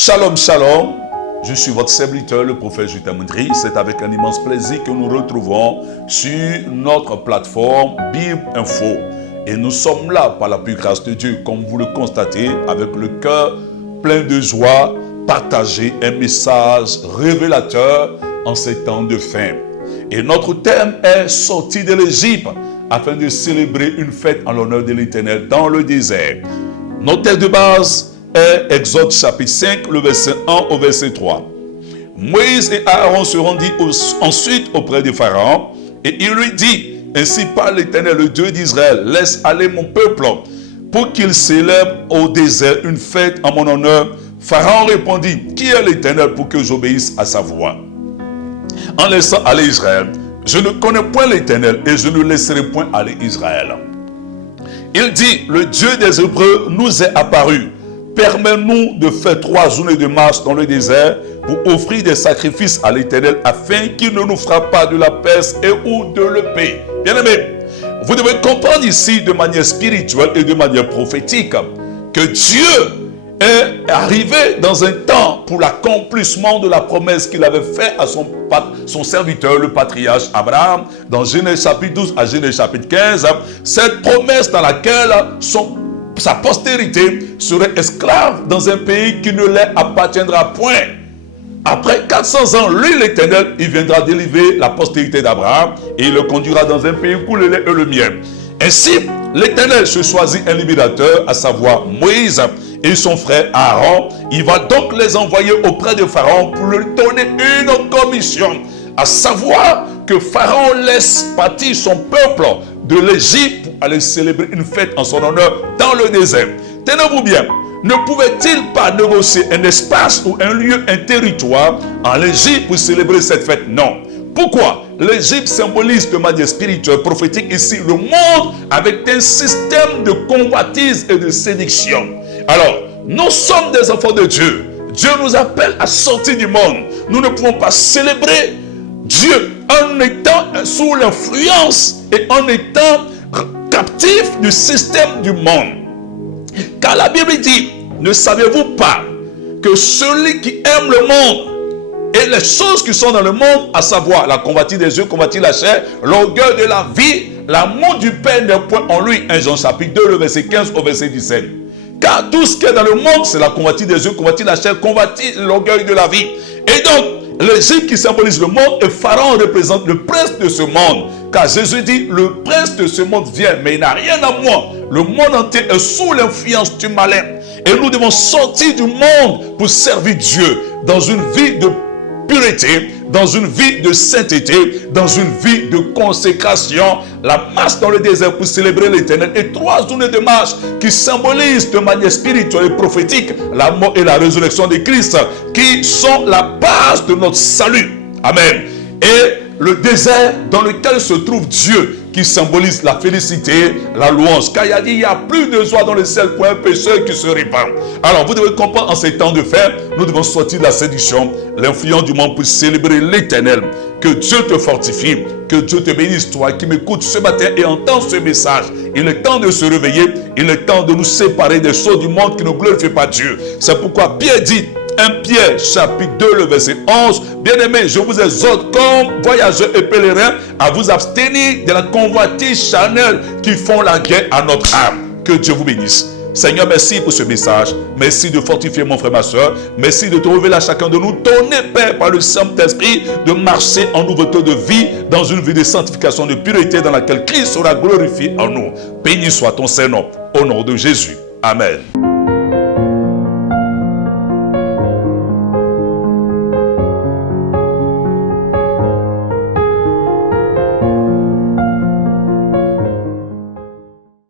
Shalom, shalom. Je suis votre serviteur, le prophète Justin Moundry. C'est avec un immense plaisir que nous retrouvons sur notre plateforme Bible Info. Et nous sommes là par la pure grâce de Dieu, comme vous le constatez, avec le cœur plein de joie, partager un message révélateur en ces temps de fin. Et notre thème est sorti de l'Égypte afin de célébrer une fête en l'honneur de l'Éternel dans le désert. Notre texte de base est Exode chapitre 5, le verset 1 au verset 3. Moïse et Aaron se rendit ensuite auprès de Pharaon et il lui dit: ainsi parle l'Éternel, le Dieu d'Israël, laisse aller mon peuple pour qu'il célèbre au désert une fête en mon honneur. Pharaon répondit: qui est l'Éternel pour que j'obéisse à sa voix? En laissant aller Israël, je ne connais point l'Éternel et je ne laisserai point aller Israël. Il dit: le Dieu des Hébreux nous est apparu. Permets-nous de faire 3 journées de marche dans le désert pour offrir des sacrifices à l'Éternel afin qu'il ne nous frappe pas de la peste et ou de l'épée. Bien-aimés, vous devez comprendre ici de manière spirituelle et de manière prophétique que Dieu est arrivé dans un temps pour l'accomplissement de la promesse qu'il avait faite à son serviteur, le patriarche Abraham, dans Genèse chapitre 12 à Genèse chapitre 15. Cette promesse dans laquelle sa postérité serait esclave dans un pays qui ne leur appartiendra point. Après 400 ans, lui, l'Éternel, il viendra délivrer la postérité d'Abraham et il le conduira dans un pays où le lait et le miel. Ainsi, l'Éternel se choisit un libérateur, à savoir Moïse et son frère Aaron. Il va donc les envoyer auprès de Pharaon pour lui donner une commission, à savoir que Pharaon laisse partir son peuple de l'Égypte pour aller célébrer une fête en son honneur dans le désert. Tenez-vous bien, ne pouvait-il pas négocier un espace ou un lieu, un territoire en Égypte pour célébrer cette fête? Non. Pourquoi? L'Égypte symbolise de manière spirituelle, prophétique ici le monde avec un système de convoitise et de séduction. Alors, nous sommes des enfants de Dieu. Dieu nous appelle à sortir du monde. Nous ne pouvons pas célébrer Dieu en étant sous l'influence et en étant captif du système du monde. Car la Bible dit: ne savez-vous pas que celui qui aime le monde et les choses qui sont dans le monde, à savoir la convoitise des yeux, convoitise la chair, l'orgueil de la vie, l'amour du Père n'est point en lui. 1 Jean chapitre 2, le verset 15 au verset 17. Car tout ce qui est dans le monde, c'est la convoitise des yeux, convoitise la chair, convoitise l'orgueil de la vie. Et donc, l'Égypte qui symbolise le monde et Pharaon représente le prince de ce monde. Car Jésus dit: le prince de ce monde vient, mais il n'a rien à moi. Le monde entier est sous l'influence du malin. Et nous devons sortir du monde pour servir Dieu dans une vie de pureté, dans une vie de sainteté, dans une vie de consécration. La marche dans le désert pour célébrer l'Éternel et 3 journées de marche qui symbolisent de manière spirituelle et prophétique la mort et la résurrection de Christ, qui sont la base de notre salut. Amen. Et le désert dans lequel se trouve Dieu, qui symbolise la félicité, la louange. Car il a dit: il n'y a plus de joie dans le ciel pour un pécheur qui se répand. Alors vous devez comprendre, en ces temps de fin, nous devons sortir de la séduction, l'influence du monde pour célébrer l'Éternel. Que Dieu te fortifie, que Dieu te bénisse, toi qui m'écoutes ce matin et entends ce message. Il est temps de se réveiller, il est temps de nous séparer des choses du monde qui ne glorifient pas Dieu. C'est pourquoi Pierre dit, 1 Pierre chapitre 2 le verset 11, bien-aimés, je vous exhorte comme voyageurs et pèlerins à vous abstenir de la convoitise charnelle qui font la guerre à notre âme. Que Dieu vous bénisse. Seigneur, merci pour ce message. Merci de fortifier mon frère, ma soeur. Merci de te révéler à chacun de nous. Donnez, Père, par le Saint-Esprit, de marcher en nouveauté de vie, dans une vie de sanctification, de pureté, dans laquelle Christ sera glorifié en nous. Béni soit ton Saint-Nom, au nom de Jésus. Amen.